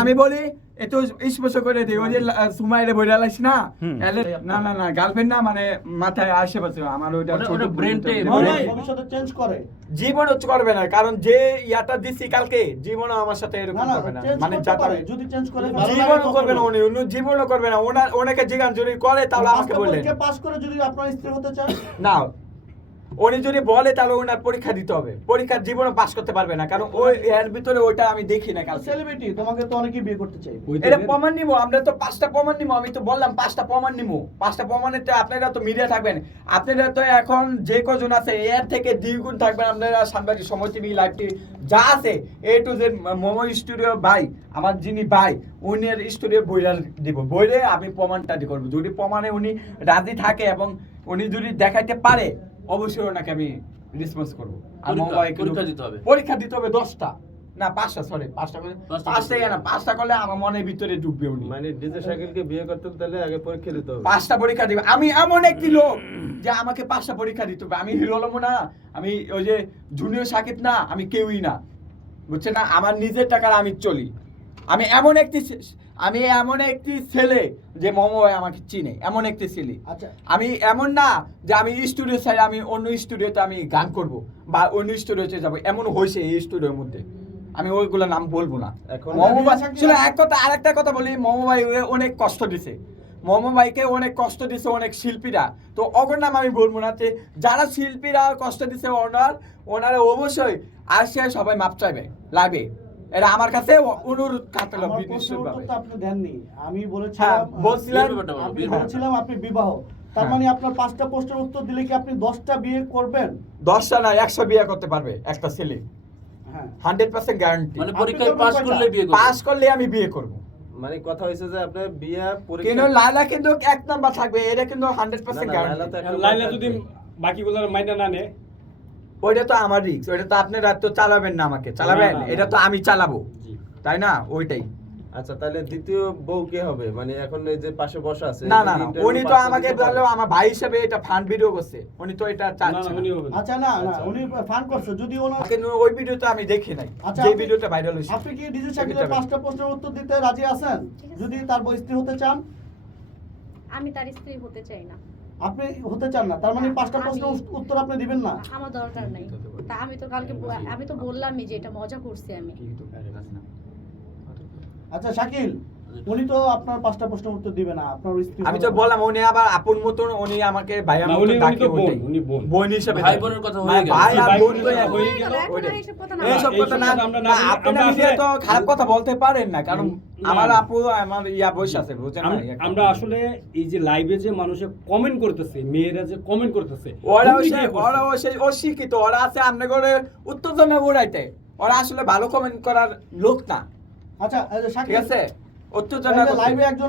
আমি বলি এত স্পষ্ট করে দিই ওই যে সুমাইরে বইরা না না না না গার্লফ্রেন্ড না মানে মাথায় আশেপাশে আমার ওইটা ছোট ওটা বোন brain-টে- তো- brain- brain- ভবিষ্যতে চেঞ্জ করে। জীবন হচ্ছে করবে না কারণ যে ইয়াটা দিছি কালকে জীবনও আমার সাথে এরকম করবে না। মানে যাতা যদি চেঞ্জ করে জীবনও করবে না। উনি উনি জীবনও করবে না। ওনার ওনাকে জিজ্ঞাসা যদি করে তাহলে আমাকে বললেন। পাস করে যদি আপনার স্ত্রী হতে চান না উনি যদি বলে তাহলে ওনার পরীক্ষা দিতে হবে। পরীক্ষার জীবনে পাস করতে পারবে না কারণ ওই এর ভিতরে ওইটা আমি দেখি না কালকে। সেলিব্রিটি তোমাকে তো অনেকেই বিয়ে করতে চাই এটা প্রমাণ নিবো আমরা তো পাঁচটা প্রমাণ নিবো আমি তো বললাম পাঁচটা প্রমাণ নিবো। পাঁচটা প্রমাণের তো আপনারা তো মিডিয়া থাকবেন। আপনারা তো এখন যে কজন আছে এর থেকে দ্বিগুণ থাকবেন আপনারা সাংবাদিক সময় টিভি লাইভ টিভি যা আছে A to Z momo studio ভাই আমার যিনি ভাই উনি স্টুডিও বইরা দিব। বইরে আমি প্রমাণটা দি করব যদি প্রমাণে উনি রাজি থাকে এবং উনি যদি দেখাইতে পারে অবশ্যই ওনাকে আমি রেসপন্স করব। আর পরীক্ষা- পরীক্ষা দিতে হবে। পরীক্ষা দিতে হবে দশটা। না পাঁচটা সরি পাঁচটা করে পাঁচটা না পাঁচটা করলে আমার মনের ভিতরে ঢুকবে উনি। মানে ডিজে শাকিলকে বিয়ে করতে তাহলে আগে পরীক্ষা দিতে হবে। পাঁচটা পরীক্ষা দিবে। আমি এমন একটি লোক যে আমাকে পাঁচটা পরীক্ষা দিতে হবে। আমি হিরো আলম না আমি ওই যে জুনিয়র সাকিব না আমি কেউই না। বুঝছে না? আমার নিজের টাকার আমি চলি। আমি এমন একটি আমি এমন একটি ছেলে যে মোমো ভাই আমাকে চিনে এমন একটি ছেলে। আচ্ছা। আমি এমন না যে আমি স্টুডিও সাইড আমি অন্য স্টুডিওতে আমি গান করব বা অন্য স্টুডিওতে যাব এমন হয়েছে এই স্টুডিওর মধ্যে। আমি ওইগুলো নাম বলব না। এখন মমো ভাই। এক কথা আরেকটা কথা বলি মমো ভাই অনেক কষ্ট দিছে। মমো ভাইকে অনেক কষ্ট দিছে অনেক শিল্পীরা। তো অগর নাম আমি বলব না যে যারা শিল্পীরা কষ্ট দিছে ওনার ওনারা অবশ্যই আসে সবাই মাপ চাইবে লাগবে এটা আমার কাছে অনুরোধ কাটলো আমার ভাবে তো আপনি দেননি। আমি হ্যাঁ বলেছিলাম ব্যাপারটা আপনি বলেছিলাম আপনি বিবাহ। তার হ্যাঁ। মানে আপনার পাঁচটা প্রশ্নের উত্তর দিলে কি আপনি দশটা বিয়ে করবেন? দশটা না একশো বিয়ে করতে পারবে একটা ছেলে। হ্যাঁ। হান্ড্রেড পার্সেন্ট গ্যারান্টি মানে পরীক্ষায় পাস করলে বিয়ে করবে পাস করলে আমি বিয়ে করব। মানে কথা হয়েছে যে আপনার বিয়ে কিন্তু পরীক্ষা লাইলা কিন্তু এক নাম্বার থাকবে এটা কিন্তু হান্ড্রেড পার্সেন্ট গ্যারান্টি লাইলা যদি। বাকিগুলোর মাইনা না নেয় ওইটা তো আমার রিস্ক ওইটা তো আপনারা তো চালাবেন না আমাকে চালাবেন? এটা তো আমি চালাবো। তাই না? ওইটাই। আচ্ছা তাহলে দ্বিতীয় বউ কে হবে? মানে এখন এই যে পাশে বসা আছে না না উনি তো আমাকে আমার ভাই হিসেবে এটা ফান্ড ভিডিও করছে। উনি তো এটা চাচ্ছে না না। উনি হবে না। আচ্ছা না না আচ্ছা। উনি ফান করছে। যদি ওনার কিন্তু ওই ভিডিওটা আমি দেখি নাই। আচ্ছা, যে ভিডিওটা ভাইরাল হয়েছে। আপনি কি ডিজে শাকিলের পাঁচটা প্রশ্নের উত্তর দিতে রাজি আছেন? যদি তার বউ স্ত্রী হতে চান? আমি তার স্ত্রী হতে চাই না। আপনি হতে চান না তার মানে পাঁচটা প্রশ্ন প্রশ্নের উত্তর আপনি দিবেন না। আমার দরকার নাই। তা আমি তো কালকে আমি তো বললামই যে এটা মজা করছি আমি। আচ্ছা শাকিল উনি তো আপনার পাঁচটা প্রশ্নের উত্তর দিবে না আপনার স্ত্রী আমি তো বললাম উনি আবার আপন মতন উনি আমাকে ভাইয়া মতন উনি ডাকে। উনি বোন। বোন হিসেবে ভাই বোনের কথা মানে হয়ে গেল। ভাই আর বোন তো এক- হয়ে গেল। আর এইসব কথা না আমরা। আপনারা মিডিয়া তো খারাপ কথা বলতে পারেন না কারণ আমার আপু আমার ইয়া বসে আছে বুঝছেন না আমরা আসলে এই যে লাইভে যে মানুষে কমেন্ট করতেছে মেয়েরা যে কমেন্ট করতেছে ওরা সেই ওরা সেই অশিক্ষিত ওরা আছে আপনি করে উত্তর উত্তেজনা উড়াইতে ওরা আসলে ভালো কমেন্ট করার লোক না আচ্ছা ঠিক আছে উত্তেজনা করতে। লাইভে একজন